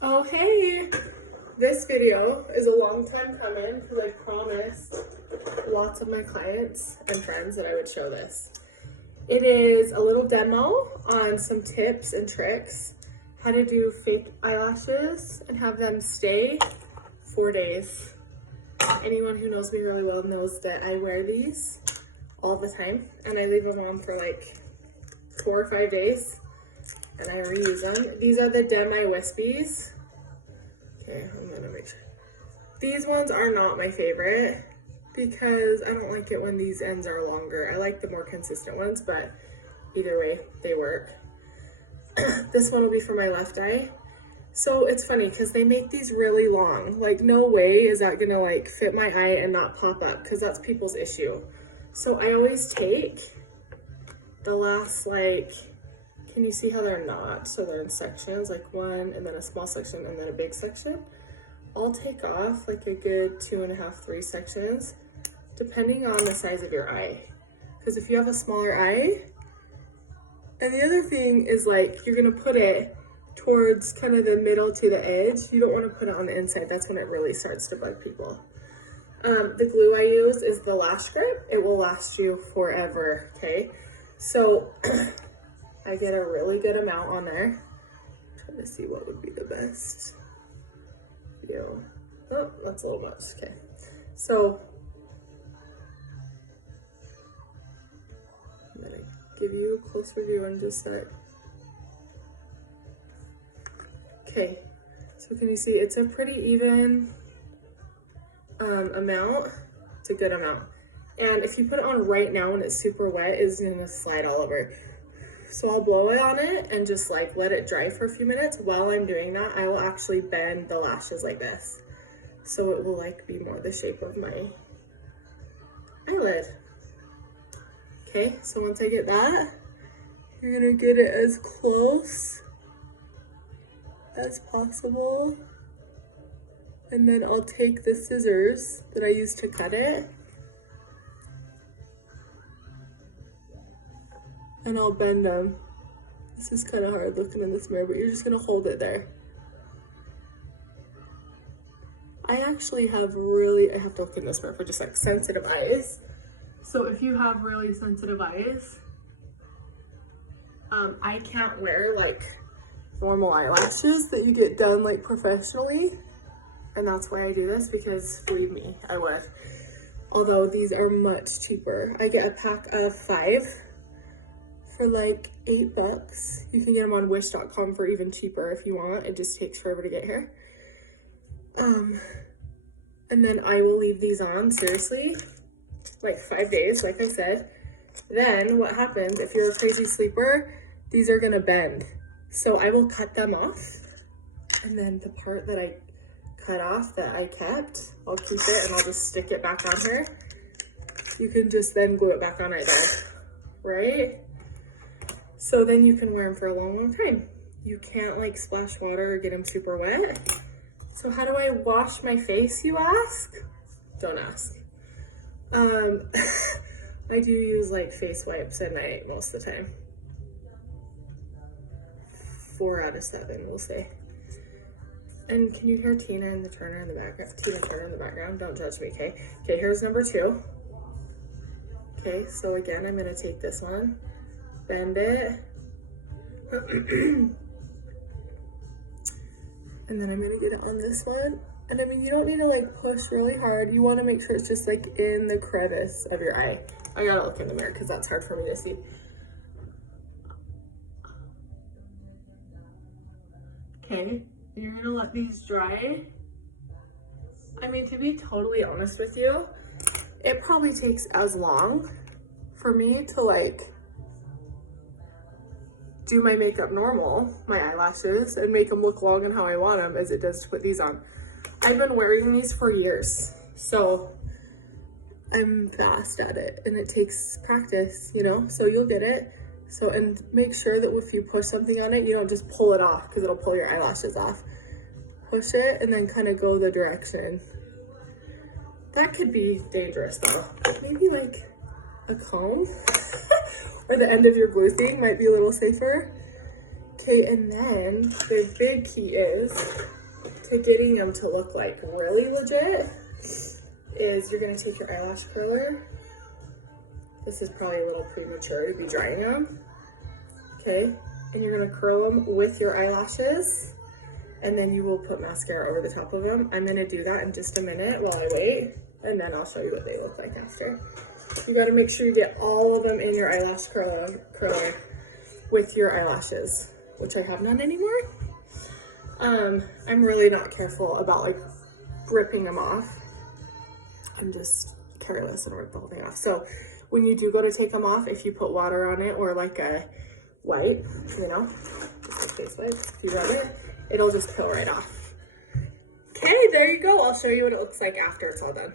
Oh, hey! This video is a long time coming because I promised lots of my clients and friends that I would show this. It is a little demo on some tips and tricks, how to do fake eyelashes and have them stay 4 days. Anyone who knows me really well knows that I wear these all the time and I leave them on for like 4 or 5 days and I reuse them. These are the Demi Wispies. Okay, I'm gonna make sure. These ones are not my favorite because I don't like it when these ends are longer. I like the more consistent ones, but either way, they work. This one will be for my left eye. So it's funny because they make these really long. Like, no way is that gonna like fit my eye and not pop up, because that's people's issue. So I always take the last, like, can you see how they're not? So they're in sections, like one and then a small section and then a big section. I'll take off like a good 2.5, 3 sections, depending on the size of your eye. Because if you have a smaller eye, and the other thing is like, you're gonna put it towards kind of the middle to the edge. You don't wanna put it on the inside. That's when it really starts to bug people. The glue I use is the Lash Grip. It will last you forever, okay? So I get a really good amount on there. I'm trying to see what would be the best view. Oh, that's a little much, okay. So I'm gonna give you a closer view in just a sec. Okay, so can you see it's a pretty even amount. It's a good amount. And if you put it on right now when it's super wet, it's gonna slide all over. So I'll blow it on it and just like let it dry for a few minutes. While I'm doing that, I will actually bend the lashes like this. So it will like be more the shape of my eyelid. Okay, so once I get that, you're gonna get it as close as possible. And then I'll take the scissors that I used to cut it and I'll bend them. This is kind of hard looking in this mirror, but you're just gonna hold it there. I actually have I have to look in this mirror for just like sensitive eyes. So if you have really sensitive eyes, I can't wear like normal eyelashes that you get done like professionally. And that's why I do this, because believe me, I would. Although these are much cheaper. I get a pack of 5 for like $8. You can get them on wish.com for even cheaper if you want. It just takes forever to get here. And then I will leave these on, seriously, like 5 days, like I said. Then what happens, if you're a crazy sleeper, these are gonna bend. So I will cut them off. And then the part that I cut off that I kept, I'll keep it and I'll just stick it back on here. You can just then glue it back on it there, right? So then you can wear them for a long, long time. You can't like splash water or get them super wet. So how do I wash my face, you ask? Don't ask. I do use like face wipes at night most of the time. 4 out of 7, we'll say. And can you hear Tina and the Turner in the background? Tina Turner in the background. Don't judge me, okay? Okay, here's number 2. Okay, so again, I'm gonna take this one, bend it, and then I'm gonna get it on this one. And I mean, you don't need to like push really hard. You wanna make sure it's just like in the crevice of your eye. I gotta look in the mirror because that's hard for me to see. Okay. You're gonna let these dry. I mean, to be totally honest with you, it probably takes as long for me to like do my makeup normal, my eyelashes, and make them look long and how I want them as it does to put these on. I've been wearing these for years, so I'm fast at it and it takes practice, you know, so you'll get it. So, and make sure that if you push something on it, you don't just pull it off because it'll pull your eyelashes off. Push it and then kind of go the direction. That could be dangerous though. Maybe like a comb or the end of your glue thing might be a little safer. Okay, and then the big key is to getting them to look like really legit is you're gonna take your eyelash curler. This is probably a little premature to be drying them. Okay, and you're gonna curl them with your eyelashes, and then you will put mascara over the top of them. I'm gonna do that in just a minute while I wait, and then I'll show you what they look like after. You gotta make sure you get all of them in your eyelash curler with your eyelashes, which I have none anymore. I'm really not careful about like ripping them off. I'm just careless and rip the whole thing off. So when you do go to take them off, if you put water on it or like a wipe, you know, just a face wipe, if you rub it, it'll just peel right off. Okay, there you go. I'll show you what it looks like after it's all done.